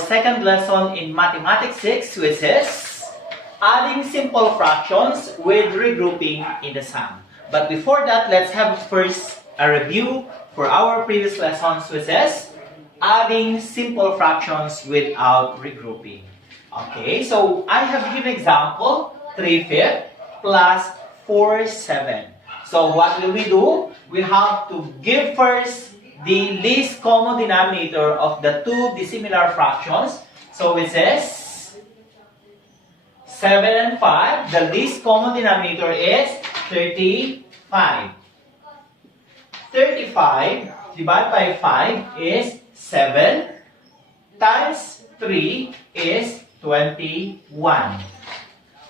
second lesson in Mathematics 6, which is adding simple fractions with regrouping in the sum. But before that, let's have first a review for our previous lessons, which is adding simple fractions without regrouping. Okay, so I have given example 3/5 plus 4/7. So what will we do? We have to give first the least common denominator of the two dissimilar fractions. So it says 7 and 5. The least common denominator is 35. 35 divided by 5 is 7 times 3 is 21.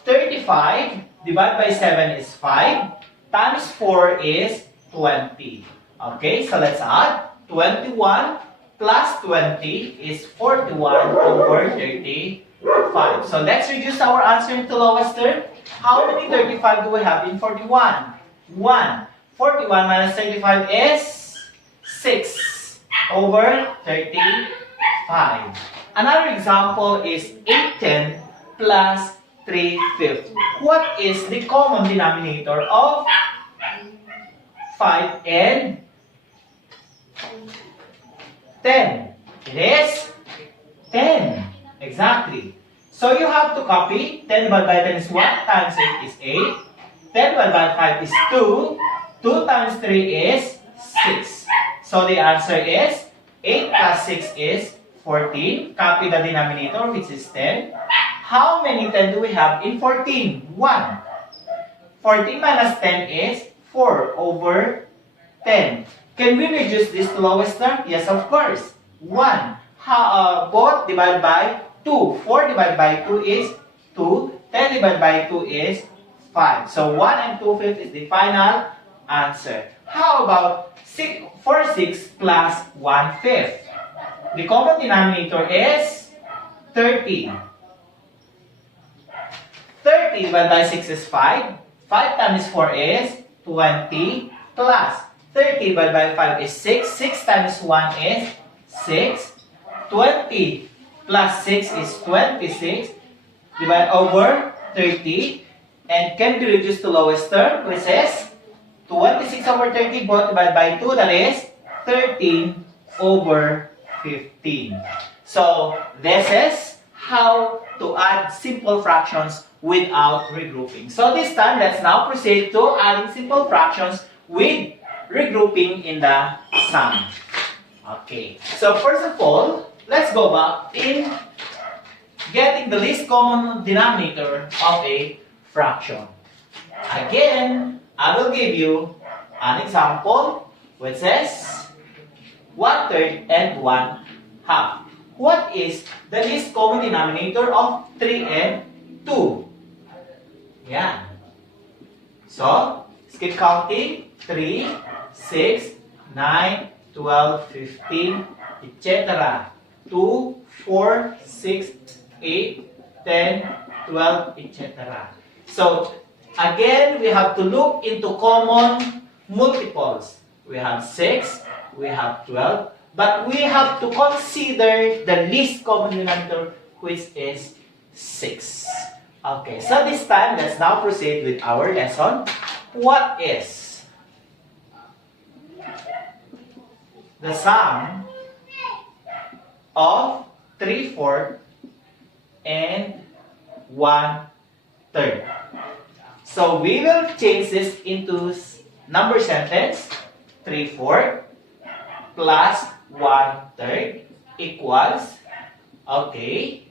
35 divided by 7 is 5 times 4 is 20. Okay, so let's add. 21 plus 20 is 41 over 35. So let's reduce our answer into lowest term. How many 35 do we have in 41? 1. 41 minus 35 is 6 over 35. Another example is 8/10 plus 3/5. What is the common denominator of 5 and 10? It is 10. Exactly. So you have to copy. 10 divided by 10 is 1 times 8 is 8. 10 divided by 5 is 2. 2 times 3 is 6. So the answer is 8 plus 6 is 14. Copy the denominator, which is 10. How many 10 do we have in 14? 1. 14 minus 10 is 4 over 10. Can we reduce this to lowest term? Yes, of course. 1. Both divided by 2. 4 divided by 2 is 2. 10 divided by 2 is 5. So 1 and 2/5 is the final answer. How about 4/6 plus 1/5? The common denominator is 30. 30 divided by 6 is 5. 5 times 4 is 20 plus 30 divided by 5 is 6. 6 times 1 is 6. 20 plus 6 is 26. Divide over 30. And can be reduced to lowest term, which is 26 over 30, both divided by 2, that is 13 over 15. So, this is how to add simple fractions without regrouping. So, this time, let's now proceed to adding simple fractions with regrouping in the sum. Okay. So, first of all, let's go back in getting the least common denominator of a fraction. Again, I will give you an example which says 1/3 and 1/2. What is the least common denominator of 3 and 2? Yeah. So, skip counting. 3, 6, 9, 12, 15, etc. 2, 4, 6, 8, 10, 12, etc. So, again, we have to look into common multiples. We have 6, we have 12, but we have to consider the least common denominator, which is 6. Okay, so this time, let's now proceed with our lesson. What is the sum of 3/4 and 1/3? So we will change this into number sentence. 3/4 plus 1/3 equals, okay,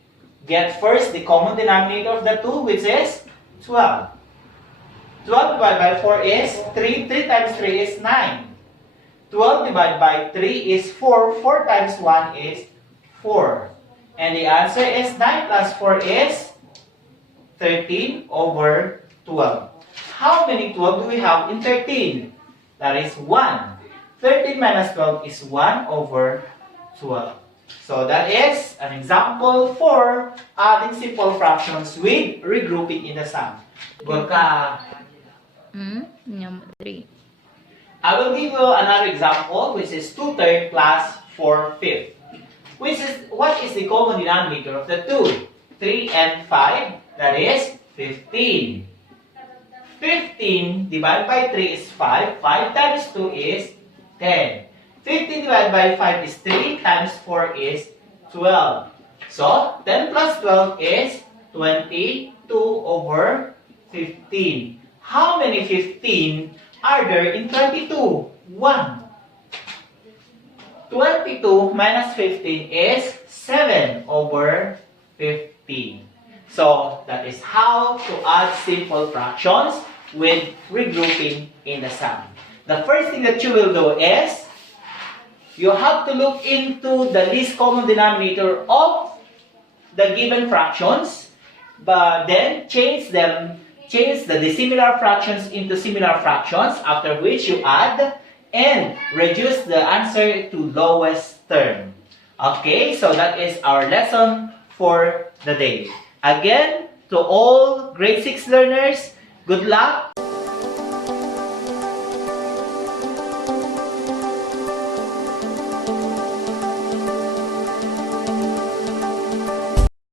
get first the common denominator of the two, which is 12. 12 divided by 4 is 3. 3 times 3 is 9. 12 divided by 3 is 4. 4 times 1 is 4. And the answer is 9 plus 4 is 13 over 12. How many 12 do we have in 13? That is 1. 13 minus 12 is 1 over 12. So that is an example for adding simple fractions with regrouping in the sum. Bulka. 3. I will give you another example, which is 2/3 plus 4/5. What is the common denominator of the two? 3 and 5, that is 15. 15 divided by 3 is 5. 5 times 2 is 10. 15 divided by 5 is 3 times 4 is 12. So, 10 plus 12 is 22 over 15. How many 15 are there in 22? 1. 22 minus 15 is 7 over 15. So, that is how to add simple fractions with regrouping in the sum. The first thing that you will do is, you have to look into the least common denominator of the given fractions, but then change the dissimilar fractions into similar fractions, after which you add and reduce the answer to lowest term. Okay, so that is our lesson for the day. Again, to all grade 6 learners, good luck!